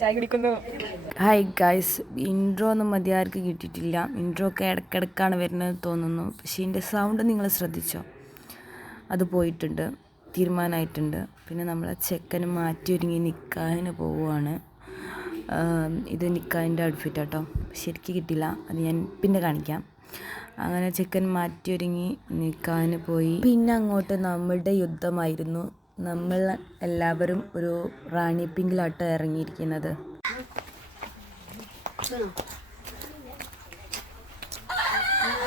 ചായ കുടിക്കുന്നു. Hi guys intro ഒന്നും മതിയാർക്ക് കിട്ടിയിട്ടില്ല. ഇൻട്രോ ഒക്കെ ഇടയ്ക്കിടക്കാണ് വരുന്നത് തോന്നുന്നു. പക്ഷേ ഇതിന്റെ സൗണ്ട് നിങ്ങൾ ശ്രദ്ധിച്ചോ? അത് പോയിട്ടുണ്ട് തീരുമാനമായിട്ടുണ്ട് പിന്നെ നമ്മളെ ചെക്കന് മാറ്റി ഒരുങ്ങി നിൽക്കാന് പോവുകയാണ് ഇത് നിൽക്കാന്റെ ഔട്ട്ഫിറ്റ് കേട്ടോ ശരിക്ക് കിട്ടില്ല അത് ഞാൻ പിന്നെ കാണിക്കാം. അങ്ങനെ ചെക്കൻ മാറ്റി ഒരുങ്ങി നിൽക്കാൻ പോയി. പിന്നെ അങ്ങോട്ട് നമ്മുടെ യുദ്ധമായിരുന്നു. നമ്മൾ എല്ലാവരും ഒരു റാണി പിങ്കിലാട്ട് ഇറങ്ങിയിരിക്കുന്നത്.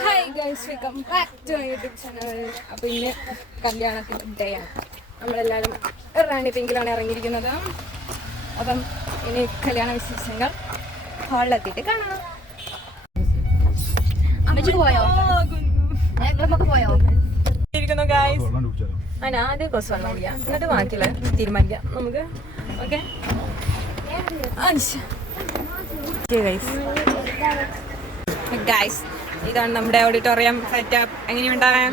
Hi guys welcome back to my YouTube channel അപ്പോൾ ഇന്ന് കല്യാണത്തിന്റെ ഡേ ആണ്. നമ്മളെല്ലാവരും റാണി പിങ്കിലാണ് ഇറങ്ങിയിരിക്കുന്നത്. അപ്പം ഇനി കല്യാണ വിശേഷങ്ങൾ ഹാളിലെത്തിയിട്ട് കാണാം. അമ്മച്ചിക്ക് പോയോ? പോയോ ഇരിക്കുന്നു ഗായ്സ് ഞാൻ ആദ്യം കുറച്ച് വെള്ളം കുടിക്കാം എന്നിട്ട് ബാക്കിയുള്ള തീരുമാനിക്കാം. നമുക്ക് ഓക്കെ ഗായ്സ് ഇതാണ് നമ്മുടെ ഓഡിറ്റോറിയം സെറ്റപ്പ് എങ്ങനെയുണ്ടാകാൻ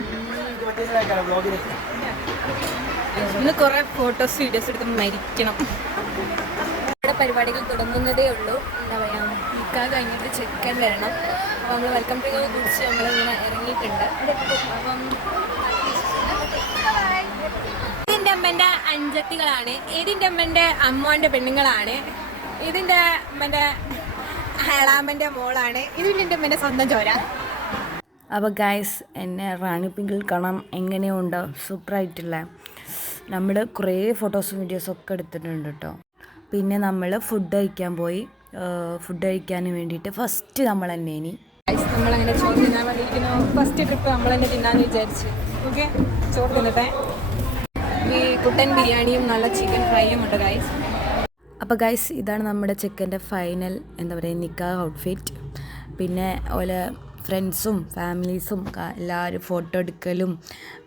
ഇന്ന് കുറെ ഫോട്ടോസ് വീഡിയോസ് എടുത്ത് മരിക്കണം. നമ്മുടെ പരിപാടികൾ തുടങ്ങുന്നതേ ഉള്ളൂ. എന്താ പറയാ നിൽക്കാൻ കഴിഞ്ഞിട്ട് ചെക്കൻ വരണം. അപ്പോൾ നമ്മൾ വെൽക്കം ടു കുറിച്ച് നമ്മളിങ്ങനെ ഇറങ്ങിയിട്ടുണ്ട്. അപ്പം അമ്മന്റെ അഞ്ചത്തികളാണ്. ഇതിന്റെ അമ്മന്റെ അമ്മോന്റെ പെണ്ണുങ്ങളാണ്. ഇതിന്റെ അമ്മന്റെ ഹേളാമ്മന്റെ മോളാണ്. ഇതിന്റെ എന്റെ അമ്മന്റെ സ്വന്തം ചോര. അപ്പോൾ ഗായ്സ് എന്നെ റാണി പിങ്കിൽ കാണാം. എങ്ങനെയുണ്ട്? സൂപ്പറായിട്ടില്ല നമ്മൾ കുറേ ഫോട്ടോസും വീഡിയോസും ഒക്കെ എടുത്തിട്ടുണ്ട് കേട്ടോ പിന്നെ നമ്മൾ ഫുഡ് കഴിക്കാൻ പോയി. ഫുഡ് കഴിക്കാൻ വേണ്ടിയിട്ട് ഫസ്റ്റ് നമ്മൾ തന്നെ ഇനി. നമ്മളങ്ങനെ ചോറ് തിന്നാൻ വേണ്ടിയിരിക്കുന്നു. ഫസ്റ്റ് ട്രിപ്പ് നമ്മൾ തന്നെ തിന്നാന്ന് വിചാരിച്ചു. ഓക്കെ ചോറ് തിന്നട്ടെ? കുട്ടൻ ബിരിയാണിയും നല്ല ചിക്കൻ ഫ്രൈയും ഉണ്ട് ഗൈസ് അപ്പോൾ ഗൈസ് ഇതാണ് നമ്മുടെ ചെക്കന്റെ ഫൈനൽ എന്താ പറയുക നിക്കാഹ് ഔട്ട്ഫിറ്റ് പിന്നെ ഓലെ ഫ്രണ്ട്സും ഫാമിലീസും എല്ലാവരും ഫോട്ടോ എടുക്കലും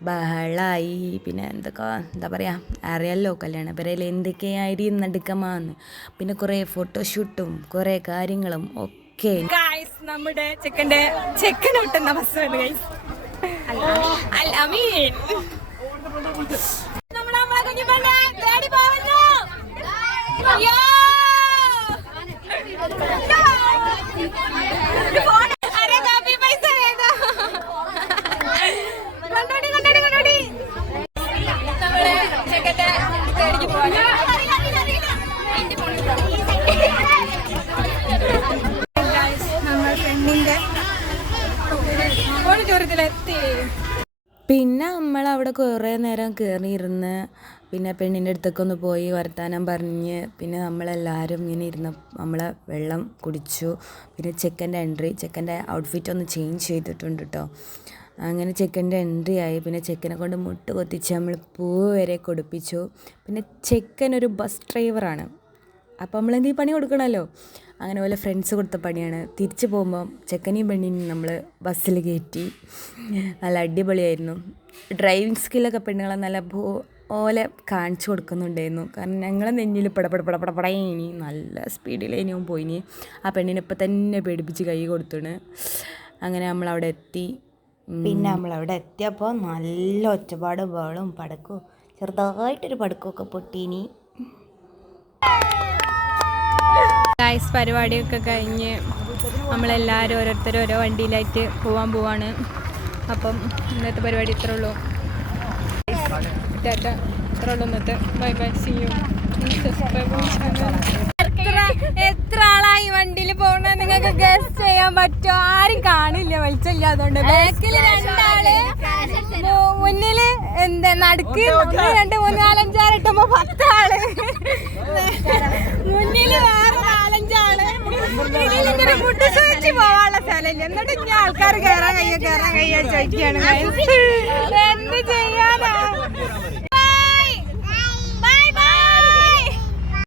ബഹളായി. പിന്നെ എന്തൊക്കെ എന്താ പറയുക അറിയാമല്ലോ കല്യാണം. പേരയിൽ എന്തൊക്കെയായിരുന്നു എടുക്കമാന്ന്. പിന്നെ കുറേ ഫോട്ടോഷൂട്ടും കുറേ കാര്യങ്ങളും ഒക്കെ. ഗൈസ് നമ്മുടെ ചെക്കന്റെ ചെക്കൻ ഒട്ടുന്ന ബസ് അല്ല. അമീൻ. നമ്മുടെ കൊണ്ടോടി, കൊണ്ടോടി, കൊണ്ടോടി. നമ്മുടെ ചെക്കന്റെ തേടിക്ക് പോവാണ്. പിന്നെ നമ്മൾ അവിടെ കുറേ നേരം കയറിയിരുന്ന് പിന്നെ പെണ്ണിന്റെ അടുത്തൊക്കെ ഒന്ന് പോയി വർത്തമാനം പറഞ്ഞ് പിന്നെ നമ്മളെല്ലാവരും ഇങ്ങനെ ഇരുന്ന് നമ്മൾ വെള്ളം കുടിച്ചു. പിന്നെ ചെക്കന്റെ എൻട്രി ചെക്കന്റെ ഔട്ട്ഫിറ്റ് ഒന്ന് ചേഞ്ച് ചെയ്തിട്ടുണ്ട് കേട്ടോ അങ്ങനെ ചെക്കന്റെ എൻട്രി ആയി. പിന്നെ ചെക്കനെ കൊണ്ട് മുട്ട് കൊത്തിച്ച് നമ്മൾ പൂ വരെ കൊടുപ്പിച്ചു. പിന്നെ ചെക്കൻ ഒരു ബസ് ഡ്രൈവറാണ് അപ്പോൾ നമ്മൾ എന്തെങ്കിലും പണി കൊടുക്കണമല്ലോ അങ്ങനെ പോലെ ഫ്രണ്ട്സ് കൊടുത്ത പണിയാണ്. തിരിച്ചു പോകുമ്പോൾ ചെക്കനെയും പെണ്ണിനെയും നമ്മൾ ബസ്സിൽ കയറ്റി നല്ല അടിപൊളിയായിരുന്നു. ഡ്രൈവിംഗ് സ്കില്ലൊക്കെ പെണ്ണുങ്ങളെ നല്ല ഓലെ കാണിച്ചു കൊടുക്കുന്നുണ്ടായിരുന്നു. കാരണം ഞങ്ങളെ നെഞ്ഞിൽ പടപട പടപട പടയിനി നല്ല സ്പീഡിലേനിയും പോയിനി. ആ പെണ്ണിനെ ഇപ്പം തന്നെ പേടിപ്പിച്ച് കൈ കൊടുത്തുണ്. അങ്ങനെ നമ്മളവിടെ എത്തി. പിന്നെ നമ്മളവിടെ എത്തിയപ്പോൾ നല്ല ഒച്ചപ്പാട് ബഹളും പടക്കവും ചെറുതായിട്ടൊരു പടക്കമൊക്കെ പൊട്ടീനി. ഗൈസ് പരിപാടിയൊക്കെ കഴിഞ്ഞ് നമ്മളെല്ലാവരും ഓരോരുത്തരും ഓരോ വണ്ടിയിലായിട്ട് പോവാൻ പോവാണ്. അപ്പം ഇന്നത്തെ പരിപാടി ഇത്രേ ഉള്ളൂ ടാറ്റ ഇത്രേ ഉള്ളൂ ഇന്നത്തെ. ബൈ ബൈ സി യു എത്ര ആളായി വണ്ടിയിൽ പോകണ നിങ്ങൾക്ക് ഗസ് ചെയ്യാൻ പറ്റുമോ? ആരും കാണില്ല വെളിച്ചില്ല അതുകൊണ്ട് ബാക്കിൽ രണ്ടാൾ മുന്നിൽ എന്താ നടുക്ക് രണ്ട് മൂന്ന് നാലഞ്ചാറ് എട്ടുമ്പോ ഇതിലിങ്ങനെ മുട്ട് സൂചിച്ച് പോവാനുള്ള സ്ഥലമില്ല എന്നിട്ട് ഇനി ആൾക്കാർ കയറാൻ കഴിയോ കയറാൻ കഴിയോ ചോദിക്കുകയാണ്. എന്ത് ചെയ്യാനാ?